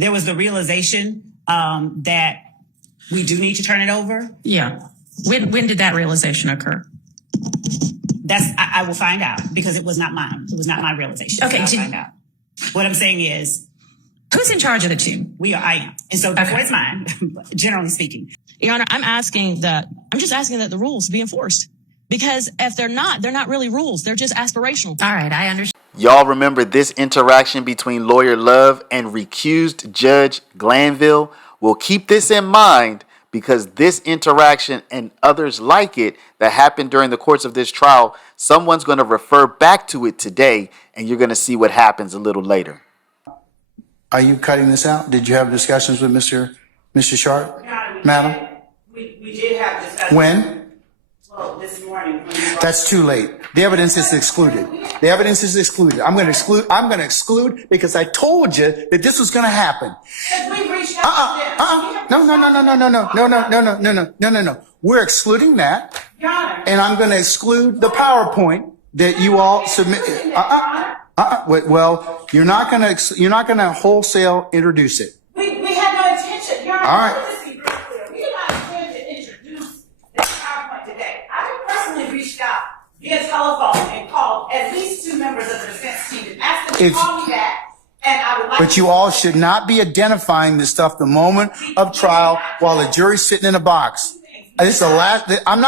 there was the realization that we do need to turn it over. Yeah. When did that realization occur? I will find out because it was not mine. It was not my realization. Okay. So I'll find out. What I'm saying is, who's in charge of the team? I am. And so therefore it's mine, generally speaking. Your Honor, I'm just asking that the rules be enforced. Because if they're not really rules. They're just aspirational. All right, I understand. Y'all remember this interaction between Lawyer Love and recused Judge Glanville? We'll keep this in mind because this interaction and others like it that happened during the course of this trial, someone's going to refer back to it today, and you're going to see what happens a little later. Are you cutting this out? Did you have discussions with Mr. Sharp? Madam? We did have discussions. When? Well, this morning. That's too late. The evidence is excluded. The evidence is excluded. I'm going to exclude because I told you that this was going to happen. We reached out to them. No. We're excluding that. Your Honor. And I'm going to exclude the PowerPoint that you all submitted. Well, you're not going to wholesale introduce it. We had no intention. Your Honor, All right. let's be real clear. We did not intend to introduce this PowerPoint today. I personally reached out via telephone and called at least 2 members of the defense team and asked them to call me back. And I would like But you all should not be identifying this stuff the moment of trial while the jury's sitting in a box. This is the last. I am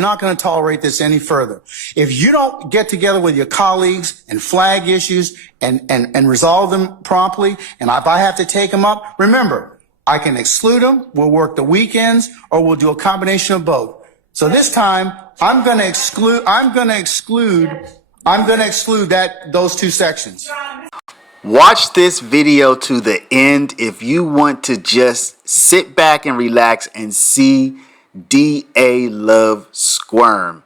not going to tolerate this any further. If you don't get together with your colleagues and flag issues and resolve them promptly, and if I have to take them up, remember, I can exclude them. We'll work the weekends, or we'll do a combination of both. So this time, I'm going to exclude those 2 sections. Watch this video to the end if you want to just sit back and relax and see D.A. Love squirm.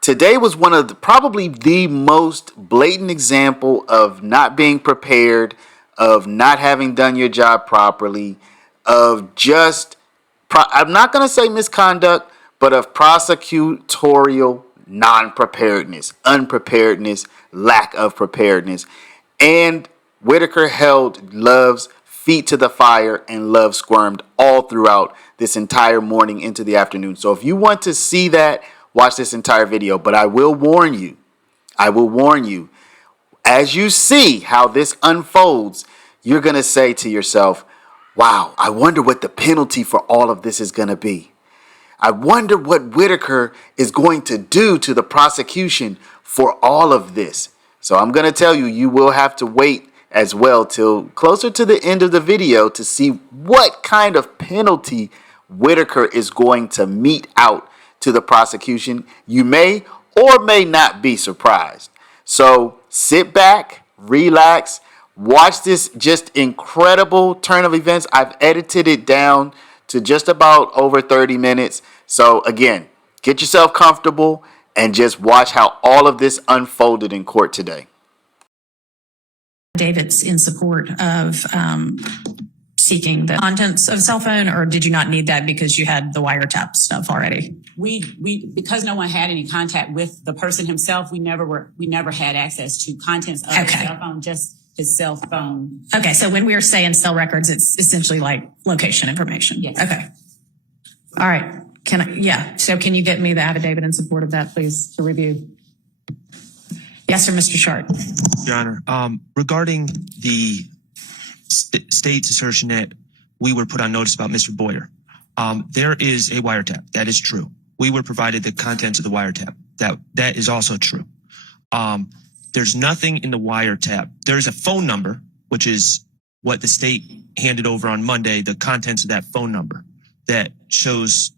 Today was one of probably the most blatant example of not being prepared, of not having done your job properly, of just, I'm not going to say misconduct, but of prosecutorial non-preparedness, unpreparedness, lack of preparedness. And Whitaker held Love's feet to the fire, and Love squirmed all throughout this entire morning into the afternoon. So if you want to see that, watch this entire video. But I will warn you, as you see how this unfolds, you're going to say to yourself, wow, I wonder what the penalty for all of this is going to be. I wonder what Whitaker is going to do to the prosecution for all of this. So I'm going to tell you, you will have to wait as well till closer to the end of the video to see what kind of penalty Whitaker is going to mete out to the prosecution. You may or may not be surprised. So sit back, relax, watch this just incredible turn of events. I've edited it down to just about over 30 minutes. So again, get yourself comfortable and just watch how all of this unfolded in court today. David's in support of seeking the contents of cell phone, or did you not need that because you had the wiretap stuff already? We because no one had any contact with the person himself, we never had access to contents of his cell phone, just his cell phone. Okay, so when we are saying cell records, it's essentially like location information. Yes. Okay. All right. So can you get me the affidavit in support of that, please, to review? Yes, sir, Mr. Sharp. Your Honor, regarding the state's assertion that we were put on notice about Mr. Boyer, there is a wiretap. That is true. We were provided the contents of the wiretap. That is also true. There's nothing in the wiretap. There's a phone number, which is what the state handed over on Monday, the contents of that phone number that shows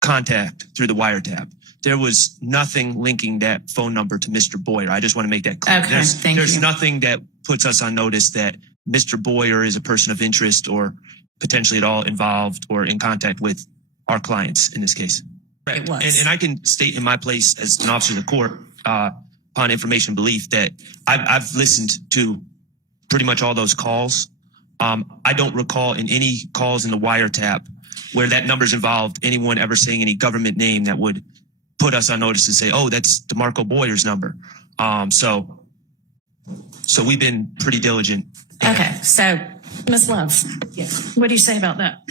contact through the wiretap. There was nothing linking that phone number to Mr. Boyer. I just want to make that clear. Okay, there's nothing that puts us on notice that Mr. Boyer is a person of interest or potentially at all involved or in contact with our clients in this case. It was. And I can state in my place as an officer of the court, upon information and belief, that I've listened to pretty much all those calls. I don't recall in any calls in the wiretap where that number's involved, anyone ever saying any government name that would put us on notice and say, oh, that's DeMarco Boyer's number. So we've been pretty diligent. Okay. So Ms. Love, Yes. what do you say about that?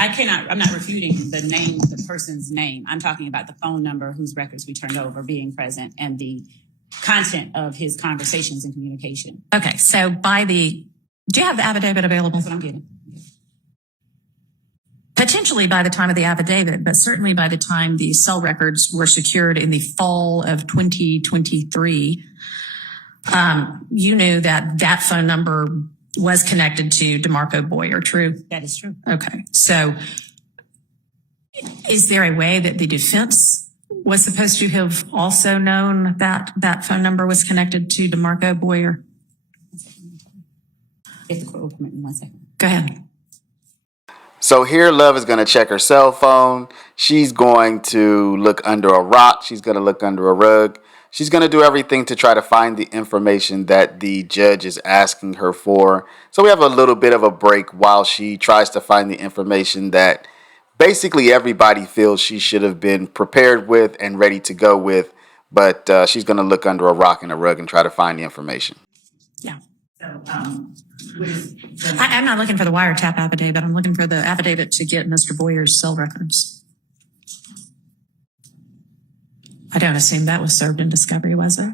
I'm not refuting the person's name. I'm talking about the phone number whose records we turned over being present and the content of his conversations and communication. Okay, so do you have the affidavit available? That's what I'm getting. Potentially by the time of the affidavit, but certainly by the time the cell records were secured in the fall of 2023, you knew that phone number was connected to DeMarco Boyer, true? That is true. Okay, so is there a way that the defense was supposed to have also known that that phone number was connected to DeMarco Boyer? If the court will permit me 1 second. Go ahead. So here Love is going to check her cell phone. She's going to look under a rock. She's going to look under a rug. She's going to do everything to try to find the information that the judge is asking her for. So we have a little bit of a break while she tries to find the information that basically everybody feels she should have been prepared with and ready to go with. But she's going to look under a rock and a rug and try to find the information. Yeah. So, I'm not looking for the wiretap affidavit. I'm looking for the affidavit to get Mr. Boyer's cell records. I don't assume that was served in discovery, was it?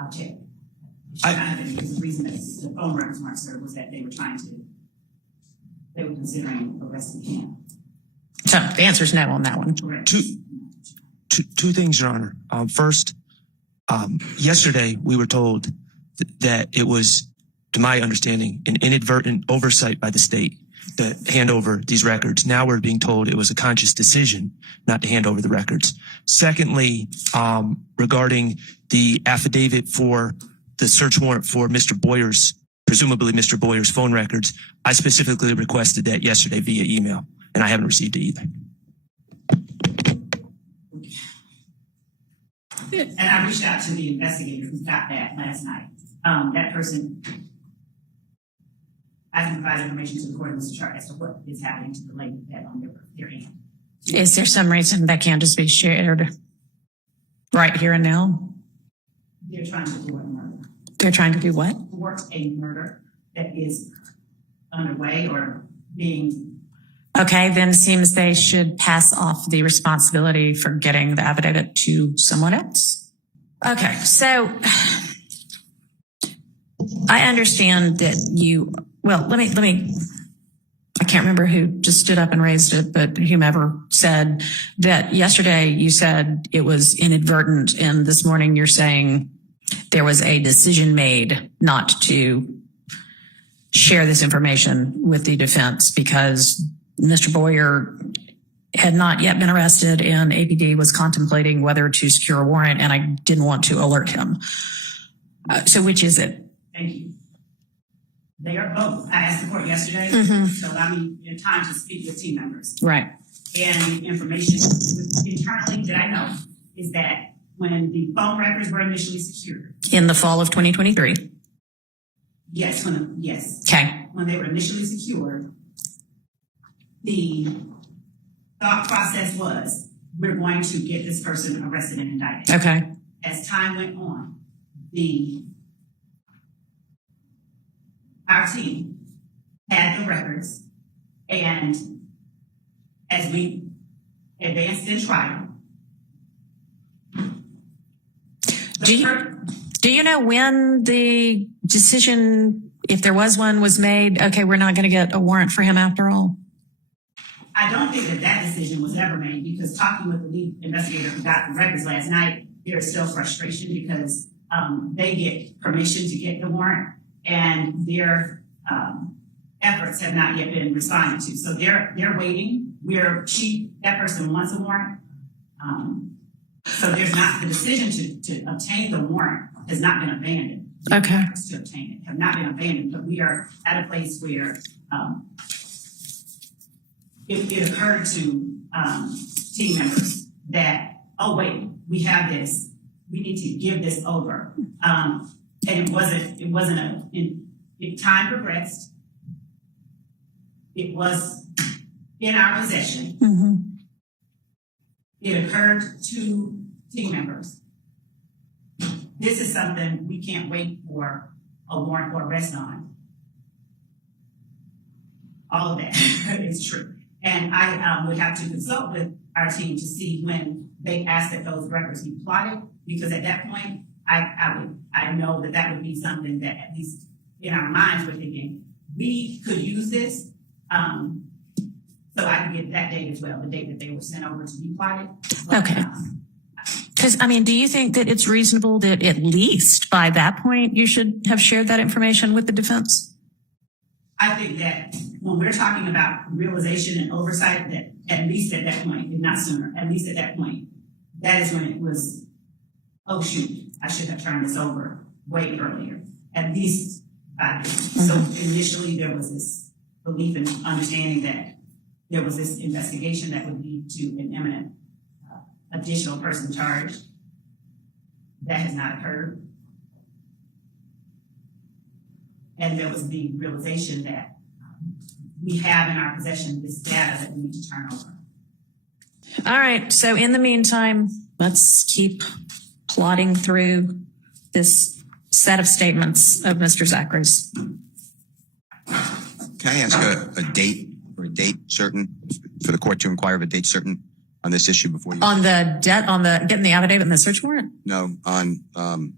I'll check. The reason that the phone records weren't served was that they were considering arresting him. So the answer is no on that one. Correct. Two things, Your Honor. First, yesterday we were told that it was, to my understanding, an inadvertent oversight by the state to hand over these records. Now we're being told it was a conscious decision not to hand over the records. Secondly, regarding the affidavit for the search warrant for presumably Mr. Boyer's phone records, I specifically requested that yesterday via email, and I haven't received it either. And I reached out to the investigator who got that last night. That person, I can provide information to the court in Mr. Sharp as to what is happening to the lady that on their end. Is there some reason that can't just be shared right here and now? They're trying to thwart a murder. They're trying to do what? Thwart a murder that is underway or being. Okay, then it seems they should pass off the responsibility for getting the affidavit to someone else. Okay, so I understand that I can't remember who just stood up and raised it, but whomever said that yesterday you said it was inadvertent, and this morning you're saying there was a decision made not to share this information with the defense because Mr. Boyer had not yet been arrested and APD was contemplating whether to secure a warrant, and I didn't want to alert him. So which is it? Thank you. They are both. I asked the court yesterday, so allow me time to speak with team members. Right. And the information internally that I know is that when the phone records were initially secured. In the fall of 2023? Yes, yes. Okay. When they were initially secured, the thought process was, we're going to get this person arrested and indicted. Okay. As time went on, our team had the records, and as we advanced in trial, do you know when the decision, if there was one, was made, okay, we're not going to get a warrant for him after all? I don't think that decision was ever made, because talking with the lead investigator who got the records last night, there's still frustration because they get permission to get the warrant, and their efforts have not yet been responded to. So they're waiting. That person wants a warrant. So there's not, the decision to obtain the warrant has not been abandoned. The efforts to obtain it have not been abandoned, but we are at a place where it occurred to team members that, oh wait, we have this, we need to give this over. And time progressed. It was in our possession. Mm-hmm. It occurred to team members. this is something we can't wait for a warrant or arrest on. All of that is true. And I would have to consult with our team to see when they asked that those records be plotted, because at that point, I know that would be something that at least in our minds we're thinking, we could use this. So I can get that date as well, the date that they were sent over to be plotted. Okay. Because, I mean, do you think that it's reasonable that at least by that point you should have shared that information with the defense? I think that when we're talking about realization and oversight, that at least at that point, if not sooner, at least at that point, that is when it was, oh shoot, I should have turned this over way earlier, at least by then. So initially there was this belief and understanding that there was this investigation that would lead to an imminent additional person charged. That has not occurred. And there was the realization that we have in our possession this data that we need to turn over. All right. So in the meantime, let's keep plodding through this set of statements of Mr. Zachary's. Can I ask a date or a date certain for the court to inquire of a date certain on this issue before you? On the debt, on the getting the affidavit and the search warrant? No, on, I'm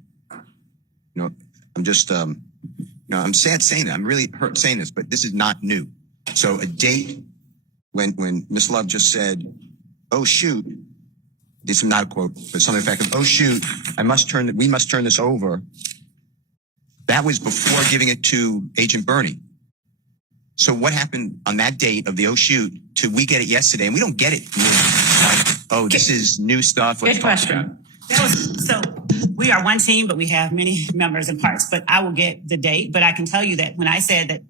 just, I'm sad saying it. I'm really hurt saying this, but this is not new. So a date when Ms. Love just said, oh shoot, this is not a quote, but something effective, oh shoot, we must turn this over. That was before giving it to Agent Bernie. So what happened on that date of the oh shoot to we get it yesterday, and we don't get it new. Like, oh, this is new stuff. Good question. So we are one team, but we have many members and parts. But I will get the date. But I can tell you that when I said that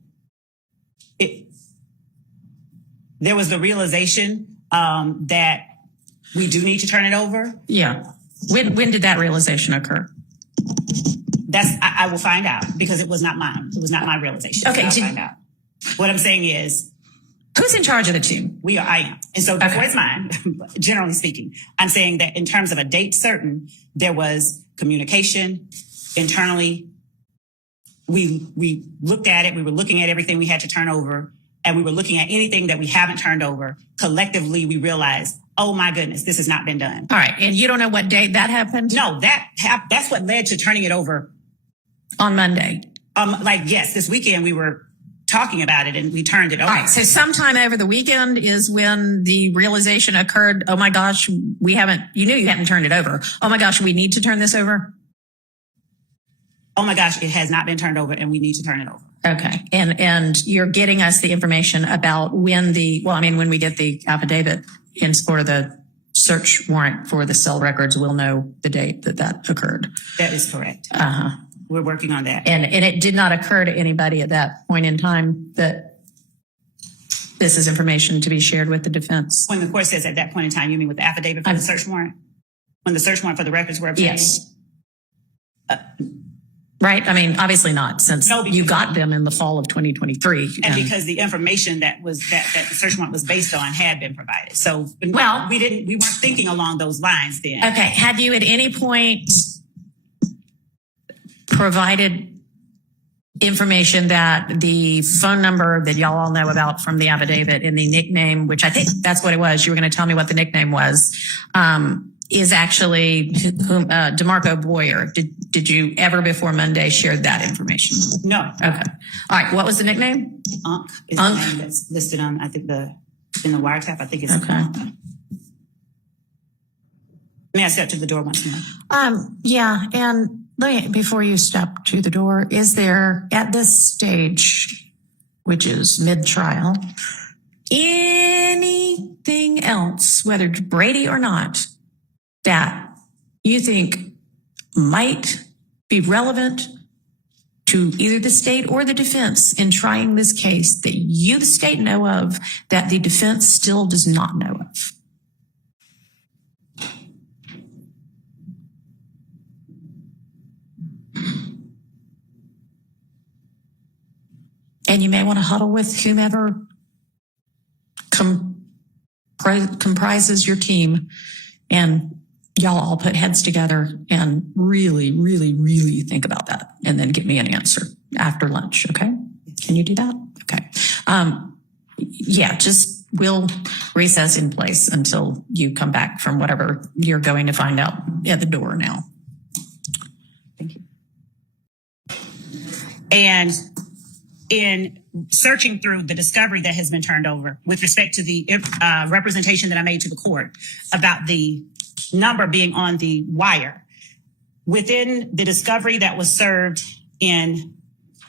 there was the realization that we do need to turn it over. Yeah. When did that realization occur? I will find out, because it was not mine. It was not my realization. Okay. I'll find out. What I'm saying is, who's in charge of the team? I am. And so before it's mine, generally speaking, I'm saying that in terms of a date certain, there was communication internally. We looked at it. We were looking at everything we had to turn over, and we were looking at anything that we haven't turned over. Collectively, we realized, oh my goodness, this has not been done. All right. And you don't know what date that happened? No, that's what led to turning it over. On Monday. Yes, this weekend we were talking about it and we turned it over. All right. So sometime over the weekend is when the realization occurred. Oh my gosh, you knew you hadn't turned it over. Oh my gosh, we need to turn this over. Oh my gosh, it has not been turned over and we need to turn it over. Okay. And you're getting us the information about when we get the affidavit in support of the search warrant for the cell records, we'll know the date that occurred. That is correct. Uh-huh. We're working on that. And it did not occur to anybody at that point in time that this is information to be shared with the defense. When the court says at that point in time, you mean with the affidavit for the search warrant? When the search warrant for the records were obtained? Yes. Right? I mean, obviously not, since you got them in the fall of 2023. And because the information that the search warrant was based on had been provided. So we weren't thinking along those lines then. Okay. Had you at any point provided information that the phone number that y'all all know about from the affidavit and the nickname, which I think that's what it was, you were going to tell me what the nickname was, is actually DeMarco Boyer. Did you ever before Monday share that information? No. Okay. All right. What was the nickname? Unk is the name that's listed on, I think in the wiretap, I think it's okay. May I step to the door once more? Yeah. And before you step to the door, is there at this stage, which is mid-trial, anything else, whether Brady or not, that you think might be relevant to either the state or the defense in trying this case that you, the state, know of that the defense still does not know of? And you may want to huddle with whomever comprises your team and y'all all put heads together and really, really, really think about that and then give me an answer after lunch. Okay. Can you do that? Okay. Yeah, just we'll recess in place until you come back from whatever you're going to find out at the door now. Thank you. And in searching through the discovery that has been turned over with respect to the representation that I made to the court about the number being on the wire, within the discovery that was served in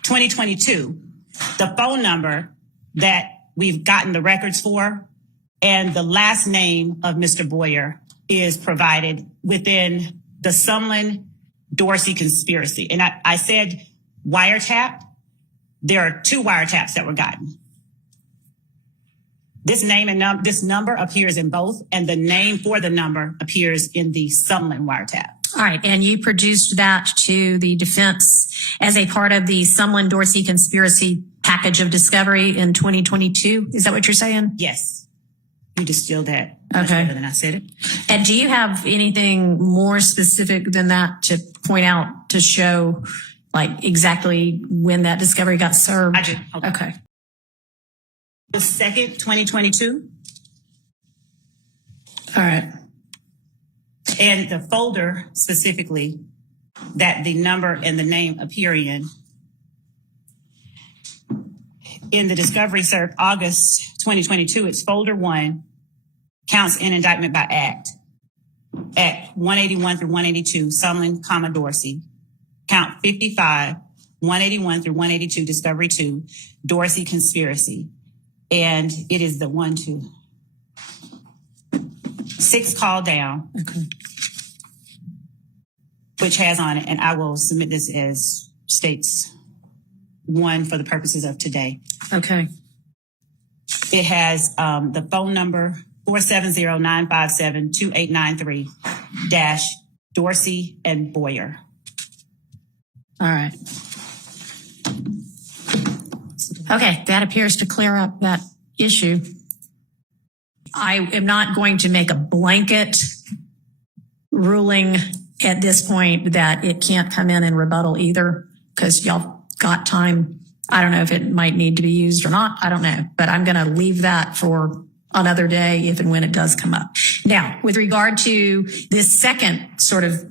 2022, the phone number that we've gotten the records for and the last name of Mr. Boyer is provided within the Sumlin-Dorsey conspiracy. And I said wiretap. There are 2 wiretaps that were gotten. This name and this number appears in both, and the name for the number appears in the Sumlin wiretap. All right. And you produced that to the defense as a part of the Sumlin-Dorsey conspiracy package of discovery in 2022. Is that what you're saying? Yes. You distilled that much Okay. better than I said it. And do you have anything more specific than that to point out to show like exactly when that discovery got served? I do. Okay. The 2nd, 2022. All right. And the folder specifically that the number and the name appear in the discovery served August 2022, it's folder 1, counts in indictment by act 181 through 182, Sumlin, Dorsey. Count 55, 181 through 182, discovery 2, Dorsey conspiracy. And it is the 1, 2, 6 call down, Okay. which has on it, and I will submit this as states 1 for the purposes of today. Okay. It has the phone number 470-957-2893 - Dorsey and Boyer. All right. Okay. That appears to clear up that issue. I am not going to make a blanket ruling at this point that it can't come in and rebuttal either, because y'all got time. I don't know if it might need to be used or not. I don't know, but I'm going to leave that for another day if and when it does come up. Now, with regard to this second sort of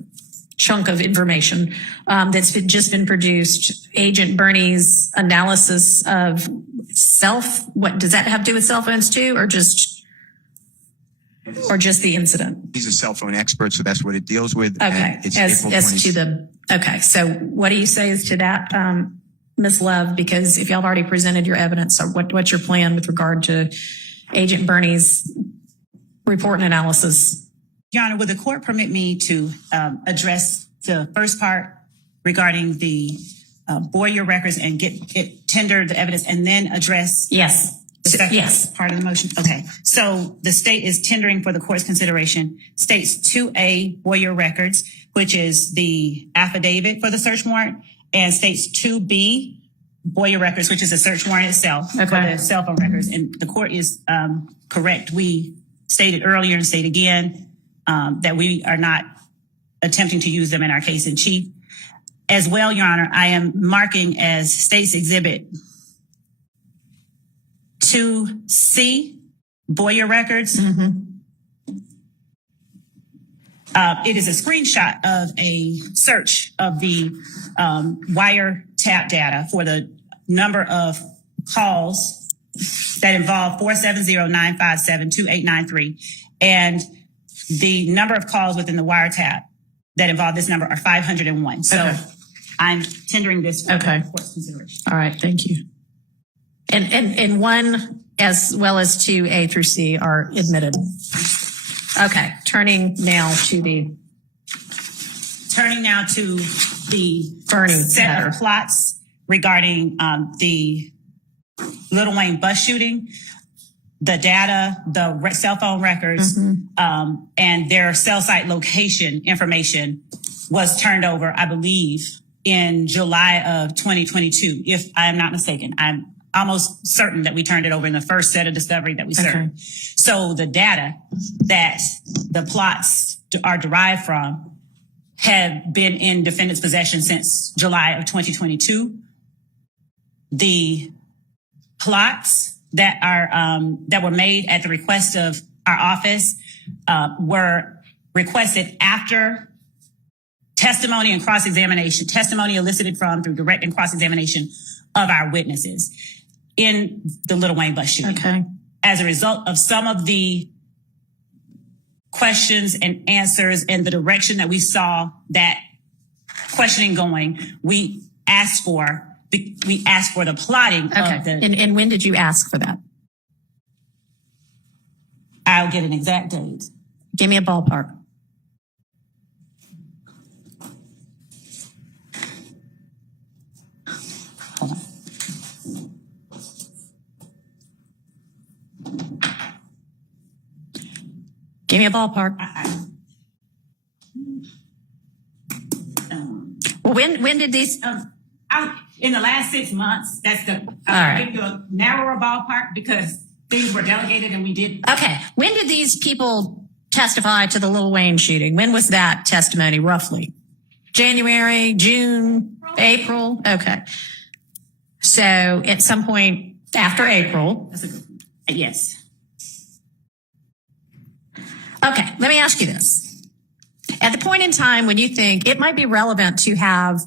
chunk of information that's just been produced, Agent Bernie's analysis of what does that have to do with cell phones too, or just the incident? He's a cell phone expert, so that's what it deals with. Okay. And it's As April to 20 okay. So what do you say as to that, Ms. Love? Because if y'all have already presented your evidence, so what's your plan with regard to Agent Bernie's report and analysis? Your Honor, would the court permit me to address the first part regarding the Boyer records and tender the evidence and then address Yes. the second Yes. part of the motion? Okay. So the state is tendering for the court's consideration states 2A Boyer records, which is the affidavit for the search warrant, and states 2B Boyer records, which is the search warrant itself for the cell phone records. And the court is correct. We stated earlier and state again that we are not attempting to use them in our case in chief. As well, Your Honor, I am marking as State's Exhibit 2C Boyer records. Mm-hmm. It is a screenshot of a search of the wiretap data for the number of calls that involve 470-957-2893. And the number of calls within the wiretap that involve this number are 501. So Okay. I'm tendering this for Okay. the court's consideration. All right. Thank you. And 1 as well as 2A through C are admitted. Okay. Turning now to the Bernie set matter. of plots regarding the Little Wayne bus shooting, the data, the cell phone records, and their cell site location information was turned over, I believe, in July of 2022, if I'm not mistaken. I'm almost certain that we turned it over in the first set of discovery that we served. Okay. So the data that the plots are derived from have been in defendant's possession since July of 2022. The plots that were made at the request of our office were requested after testimony and cross-examination, testimony elicited from through direct and cross-examination of our witnesses in the Little Wayne bus shooting. Okay. As a result of some of the questions and answers and the direction that we saw that questioning going, we asked for the plotting of the. And when did you ask for that? I'll get an exact date. Give me a ballpark. Hold on. Give me a ballpark. Well, when did these? In the last 6 months, that's the. right. Give you a narrower ballpark because things were delegated and we did. Okay. When did these people testify to the Lil Wayne shooting? When was that testimony, roughly? January, June, April? Okay. So at some point after April. Yes. Okay. Let me ask you this. At the point in time when you think it might be relevant to have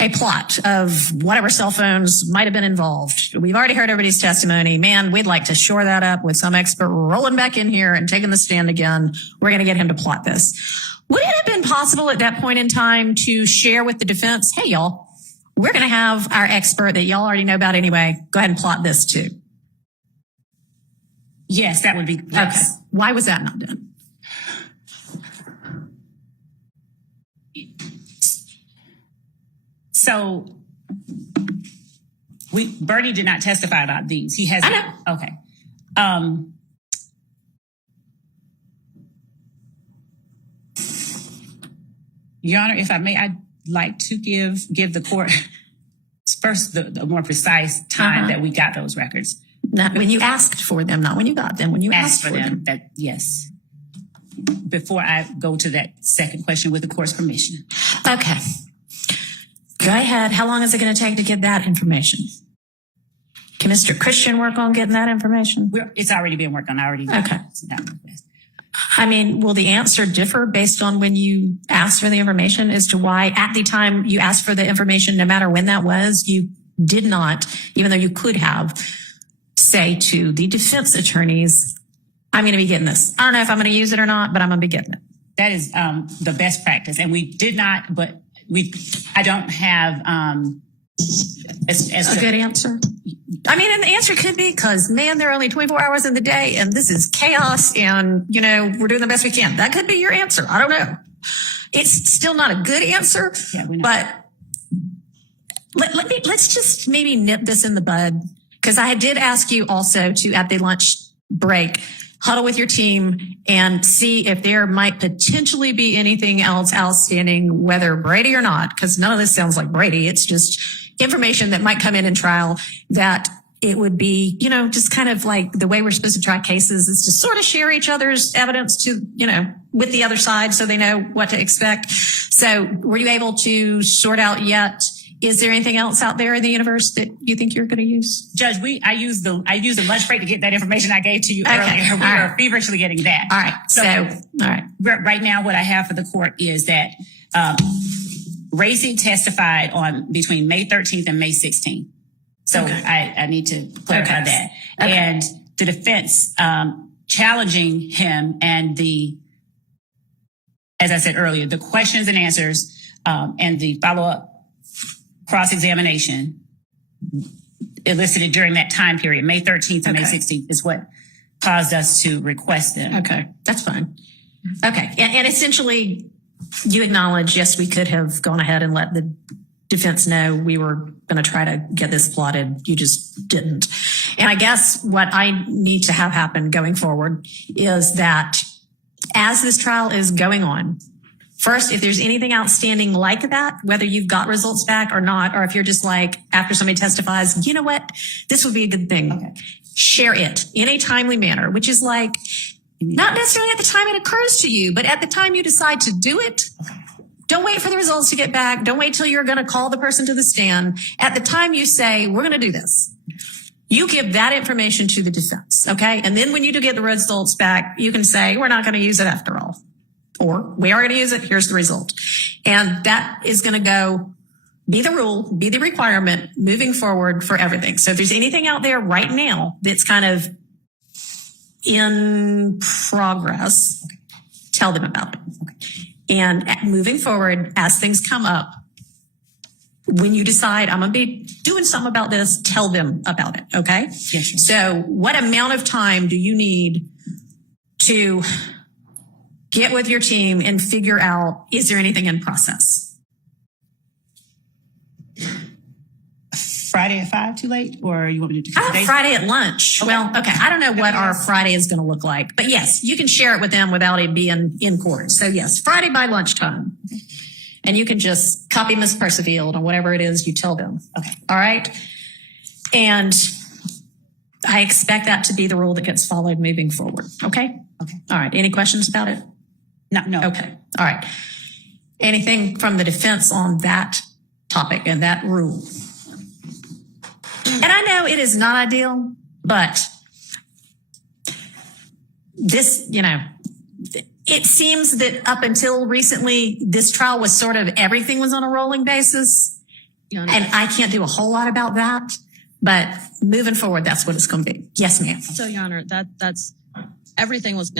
a plot of whatever cell phones might have been involved. We've already heard everybody's testimony. Man, we'd like to shore that up with some expert rolling back in here and taking the stand again. We're going to get him to plot this. Would it have been possible at that point in time to share with the defense, hey, y'all, we're going to have our expert that y'all already know about anyway. Go ahead and plot this too. Yes, that would be. Yes. Okay. Why was that not done? So Bernie did not testify about these. He has. I know. Okay. Your Honor, if I may, I'd like to give the court first the more precise time that we got those records. Not when you asked for them, not when you got them, when you asked for them. That, yes. Before I go to that second question with the court's permission. Okay. Go ahead. How long is it going to take to get that information? Can Mr. Christian work on getting that information? It's already been worked on. Okay. I mean, will the answer differ based on when you asked for the information as to why at the time you asked for the information, no matter when that was, you did not, even though you could have, say to the defense attorneys, I'm going to be getting this. I don't know if I'm going to use it or not, but I'm going to be getting it. That is the best practice. And we did not, but I don't have as a good answer. I mean, and the answer could be because, man, there are only 24 hours in the day and this is chaos and, you know, we're doing the best we can. That could be your answer. I don't know. It's still not a good answer, but let's just maybe nip this in the bud. Because I did ask you also to, at the lunch break, huddle with your team and see if there might potentially be anything else outstanding, whether Brady or not, because none of this sounds like Brady. It's just information that might come in trial that it would be, you know, just kind of like the way we're supposed to try cases is to sort of share each other's evidence to, you know, with the other side so they know what to expect. So were you able to sort out yet? Is there anything else out there in the universe that you think you're going to use? Judge, I used the lunch break to get that information I gave to you earlier. We are feverishly getting that. All right. So all right. Right now, what I have for the court is that Racy testified on between May 13th and May 16th. So I need to clarify that. Okay. And the defense challenging him and as I said earlier, the questions and answers and the follow-up cross-examination elicited during that time period, May 13th and May 16th, is what caused us to request them. Okay, that's fine. Okay, and essentially you acknowledge, yes, we could have gone ahead and let the defense know we were going to try to get this plotted. You just didn't. And I guess what I need to have happen going forward is that as this trial is going on, first, if there's anything outstanding like that, whether you've got results back or not, or if you're just like, after somebody testifies, you know what, this would be a good thing. Okay. Share it in a timely manner, which is like, Not necessarily at the time it occurs to you, but at the time you decide to do it. Don't wait for the results to get back. Don't wait till you're going to call the person to the stand. At the time you say, we're going to do this, you give that information to the defense, okay? And then when you do get the results back, you can say, we're not going to use it after all. Or we are going to use it. Here's the result. And that is going to go be the rule, be the requirement moving forward for everything. So if there's anything out there right now that's kind of in progress, tell them about it. And moving forward, as things come up, when you decide I'm going to be doing something about this, tell them about it. Okay. Yes, sure. So what amount of time do you need to get with your team and figure out, is there anything in process? Friday at 5 too late, or you want me to do How about Friday at lunch? Okay. Well, okay. I don't know what our Friday is going to look like, but yes, you can share it with them without it being in court. So yes, Friday by lunchtime. And you can just copy Ms. Percival on whatever it is you tell them. Okay. All right. And I expect that to be the rule that gets followed moving forward. Okay. Okay. All right. Any questions about it? No. Okay. All right. Anything from the defense on that topic and that rule? And I know it is not ideal, but this, it seems that up until recently, this trial was sort of everything was on a rolling basis. And I can't do a whole lot about that, but moving forward, that's what it's going to be. Yes, ma'am. So, Your Honor, that's everything was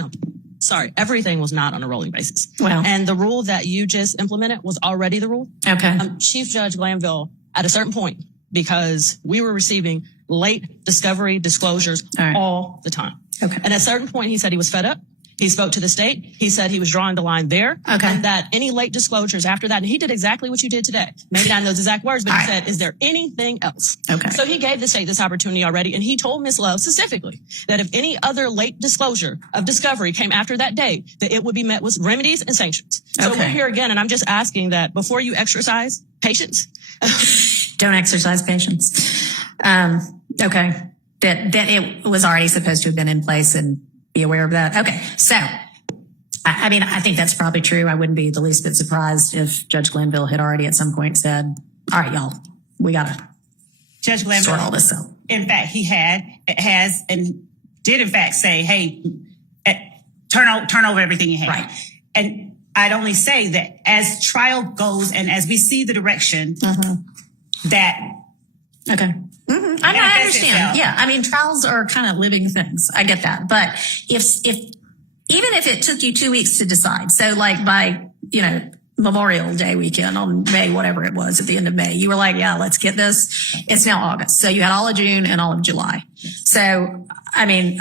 everything was not on a rolling basis. Well, And the rule that you just implemented was already the rule. okay. Chief Judge Glanville, at a certain point, because we were receiving late discovery disclosures all the time. Okay. And at a certain point, he said he was fed up. He spoke to the state. He said he was drawing the line there. Okay. And that any late disclosures after that, and he did exactly what you did today. Maybe not in those exact words, but he said, is there anything else? Okay. So he gave the state this opportunity already. And he told Ms. Love specifically that if any other late disclosure of discovery came after that date, that it would be met with remedies and sanctions. So Okay. we're here again. And I'm just asking that before you exercise patience, Don't exercise patience. Okay. That it was already supposed to have been in place and be aware of that. Okay. So, I mean, I think that's probably true. I wouldn't be the least bit surprised if Judge Glanville had already at some point said, all right, y'all, we got to Judge Glanville, sort all this out. in fact, has and did in fact say, hey, turn over everything you have. Right. And I'd only say that as trial goes and as we see the direction that Okay. I manifests understand. itself. Yeah. I mean, trials are kind of living things. I get that. But even if it took you 2 weeks to decide, so like by, Memorial Day weekend on May, whatever it was at the end of May, you were like, yeah, let's get this. It's now August. So you had all of June and all of July. So, I mean,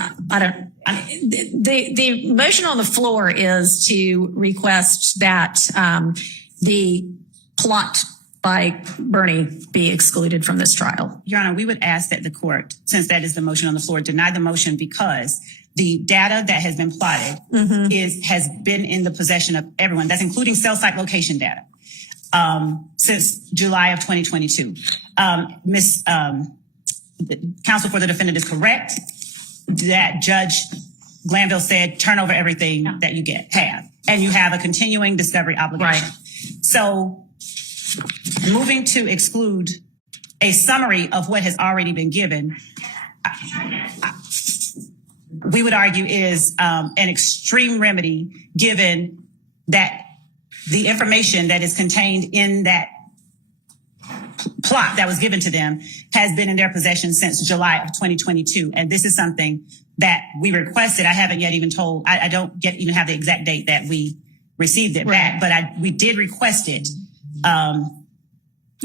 the motion on the floor is to request that, the plot by Bernie be excluded from this trial. Your Honor, we would ask that the court, since that is the motion on the floor, deny the motion because the data that has been plotted has been in the possession of everyone. That's including cell site location data since July of 2022. The counsel for the defendant is correct that Judge Glanville said turn over everything that you have, and you have a continuing discovery obligation. Right. So moving to exclude a summary of what has already been given, we would argue is an extreme remedy given that the information that is contained in that plot that was given to them has been in their possession since July of 2022. And this is something that we requested. I haven't yet even told, I don't even have the exact date that we received it back, but we did request it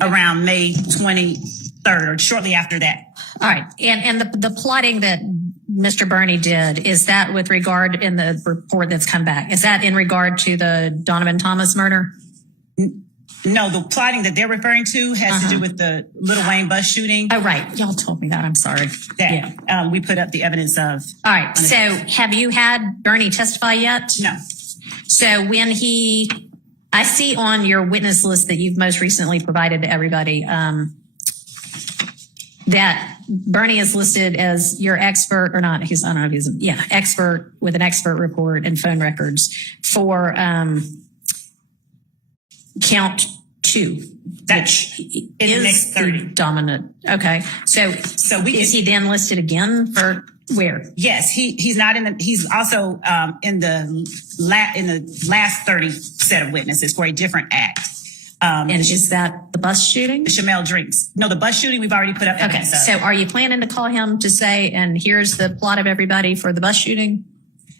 around May 23rd or shortly after that. All right. And the plotting that Mr. Bernie did, is that with regard in the report that's come back? Is that in regard to the Donovan Thomas murder? No, the plotting that they're referring to has to do with the Little Wayne bus shooting. Oh, right. Y'all told me that. I'm sorry. That we put up the evidence of. All right. So have you had Bernie testify yet? No. So when I see on your witness list that you've most recently provided to everybody, that Bernie is listed as your expert or not. I don't know if he's, expert with an expert report and phone records for count 2. That's in the next 30. Dominant. Okay. So is he then listed again for where? Yes, he's not in the. He's also in the last 30 set of witnesses for a different act. And is that the bus shooting? The Chamel drinks. No, the bus shooting we've already put up. Okay. So are you planning to call him to say, and here's the plot of everybody for the bus shooting?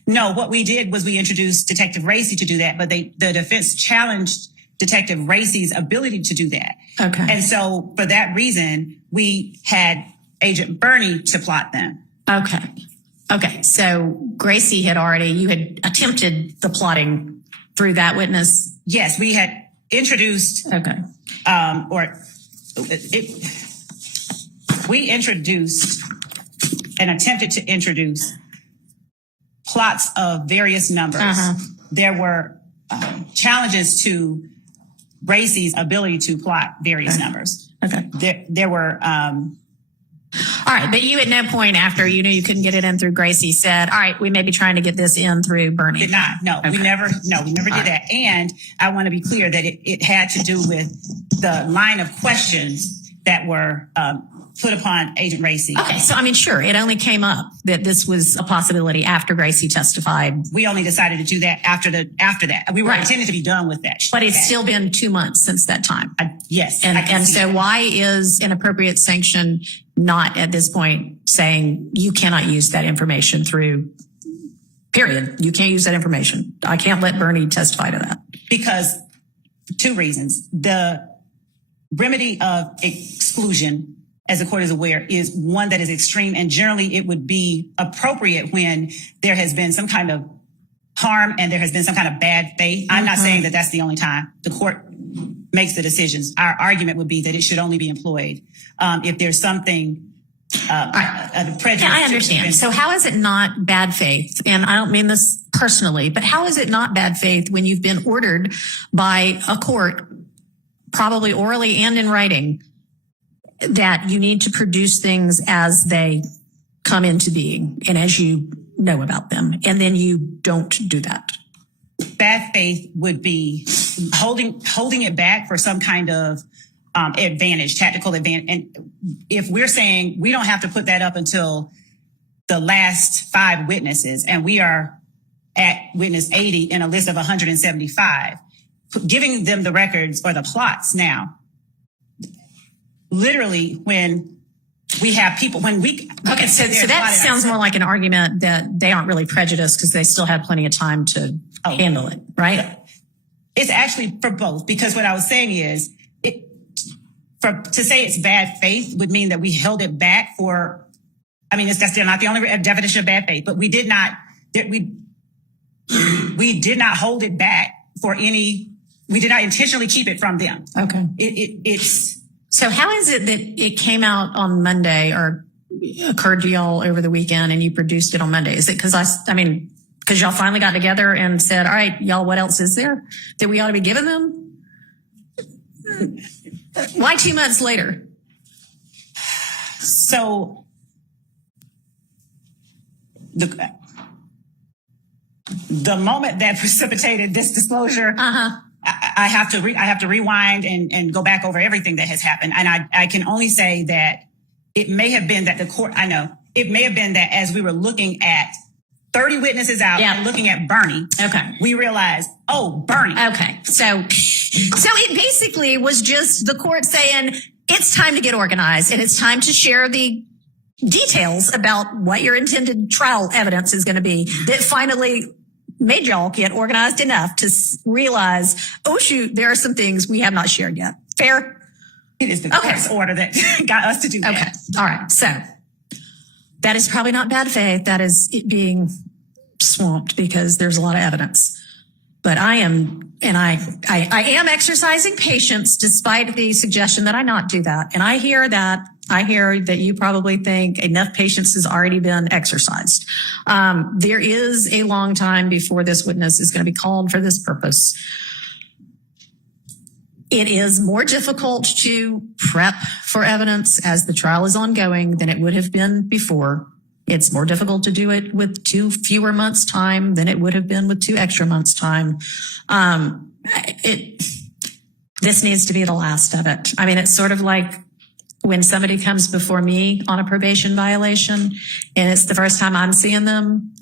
No, what we did was we introduced Detective Racy to do that, but the defense challenged Detective Racy's ability to do that. Okay. And so for that reason, we had Agent Bernie to plot them. Okay. Okay. So Gracie you had attempted the plotting through that witness? Yes, we had introduced. Okay. We introduced and attempted to introduce plots of various numbers. Uh-huh. There were challenges to Racy's ability to plot various numbers. Okay. There were. All right. But you at no point after you knew you couldn't get it in through Gracie said, all right, we may be trying to get this in through Bernie. Did not. No, Okay. we never did that. And I want to be clear that it had to do with the line of questions that were put upon Agent Racy. Okay. So, I mean, sure. It only came up that this was a possibility after Gracie testified. We only decided to do that after that. We were Right. intended to be done with that. But it's still been 2 months since that time. Yes. And so why is an appropriate sanction not at this point saying you cannot use that information through, period. You can't use that information. I can't let Bernie testify to that. Because 2 reasons. The remedy of exclusion, as the court is aware, is one that is extreme, and generally it would be appropriate when there has been some kind of harm and there has been some kind of bad faith. I'm not saying that that's the only time the court makes the decisions. Our argument would be that it should only be employed if there's something prejudice. Yeah, I understand. So how is it not bad faith? And I don't mean this personally, but how is it not bad faith when you've been ordered by a court, probably orally and in writing, that you need to produce things as they come into being and as you know about them, and then you don't do that? Bad faith would be holding it back for some kind of advantage, tactical advantage. And if we're saying we don't have to put that up until the last 5 witnesses, and we are at witness 80 in a list of 175, giving them the records or the plots now, literally when we have people, so that sounds more like an argument that they aren't really prejudiced because they still have plenty of time to handle it, right? It's actually for both, because what I was saying is to say it's bad faith would mean that we held it back for, that's still not the only definition of bad faith, but we did not hold it back for any, we did not intentionally keep it from them. Okay. So how is it that it came out on Monday or occurred to y'all over the weekend and you produced it on Monday? Is it because because y'all finally got together and said, all right, y'all, what else is there that we ought to be giving them? Why 2 months later? So the moment that precipitated this disclosure, I have to rewind and go back over everything that has happened. And I can only say that it may have been that it may have been that as we were looking at 30 witnesses out and looking at Bernie, we realized, Bernie. Okay. So it basically was just the court saying it's time to get organized and it's time to share the details about what your intended trial evidence is going to be that finally made y'all get organized enough to realize, oh, shoot, there are some things we have not shared yet. Fair? It is the court's order that got us to do that. Okay. All right. So that is probably not bad faith. That is it being swamped because there's a lot of evidence. But I am exercising patience despite the suggestion that I not do that. And I hear that you probably think enough patience has already been exercised. There is a long time before this witness is going to be called for this purpose. It is more difficult to prep for evidence as the trial is ongoing than it would have been before. It's more difficult to do it with 2 fewer months' time than it would have been with 2 extra months' time. This needs to be the last of it. I mean, it's sort of like when somebody comes before me on a probation violation and it's the first time I'm seeing them.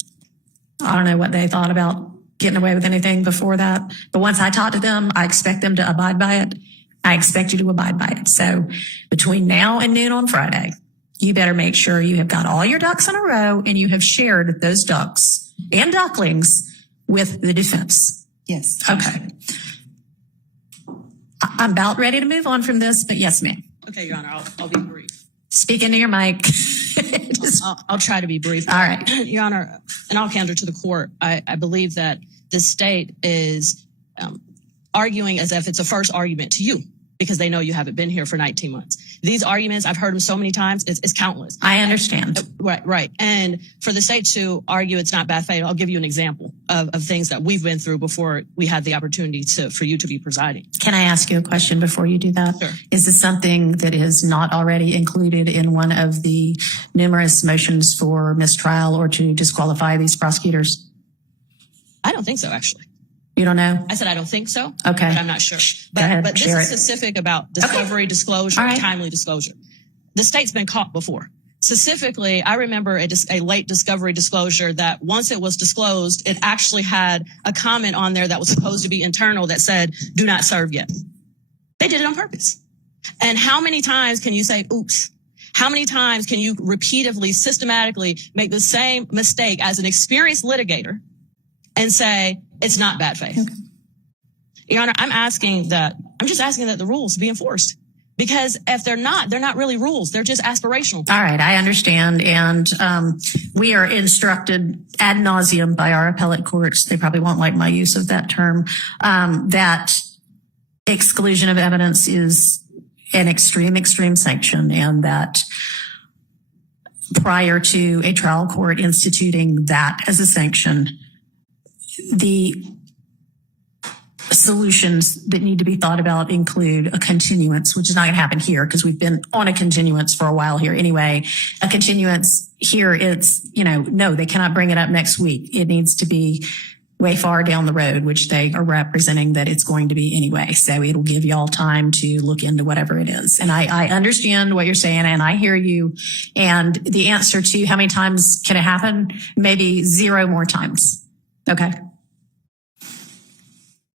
I don't know what they thought about getting away with anything before that. But once I talk to them, I expect them to abide by it. I expect you to abide by it. So between now and noon on Friday, you better make sure you have got all your ducks in a row and you have shared those ducks and ducklings with the defense. Yes. Okay. I'm about ready to move on from this, but yes, ma'am. Okay, Your Honor, I'll be brief. Speak into your mic. I'll try to be brief. All right. Your Honor, in all candor to the court, I believe that the state is arguing as if it's a first argument to you because they know you haven't been here for 19 months. These arguments, I've heard them so many times, it's countless. I understand. Right. And for the state to argue it's not bad faith, I'll give you an example of things that we've been through before we had the opportunity for you to be presiding. Can I ask you a question before you do that? Sure. Is this something that is not already included in one of the numerous motions for mistrial or to disqualify these prosecutors? I don't think so, actually. You don't know? I said I don't think so. Okay. But I'm not sure. Go ahead, But this share is it. specific about discovery, disclosure, All right. timely disclosure. The state's been caught before. Specifically, I remember a late discovery disclosure that once it was disclosed, it actually had a comment on there that was supposed to be internal that said, do not serve yet. They did it on purpose. And how many times can you say, oops? How many times can you repeatedly, systematically make the same mistake as an experienced litigator and say, it's not bad faith? Okay. Your Honor, I'm just asking that the rules be enforced. Because if they're not really rules. They're just aspirational. All right, I understand. And we are instructed ad nauseum by our appellate courts. They probably won't like my use of that term, that exclusion of evidence is an extreme sanction, and that prior to a trial court instituting that as a sanction, the solutions that need to be thought about include a continuance, which is not going to happen here because we've been on a continuance for a while here anyway. A continuance here, it's, no, they cannot bring it up next week. It needs to be way far down the road, which they are representing that it's going to be anyway. So it'll give y'all time to look into whatever it is. And I understand what you're saying, and I hear you. And the answer to how many times can it happen? Maybe 0 more times. Okay.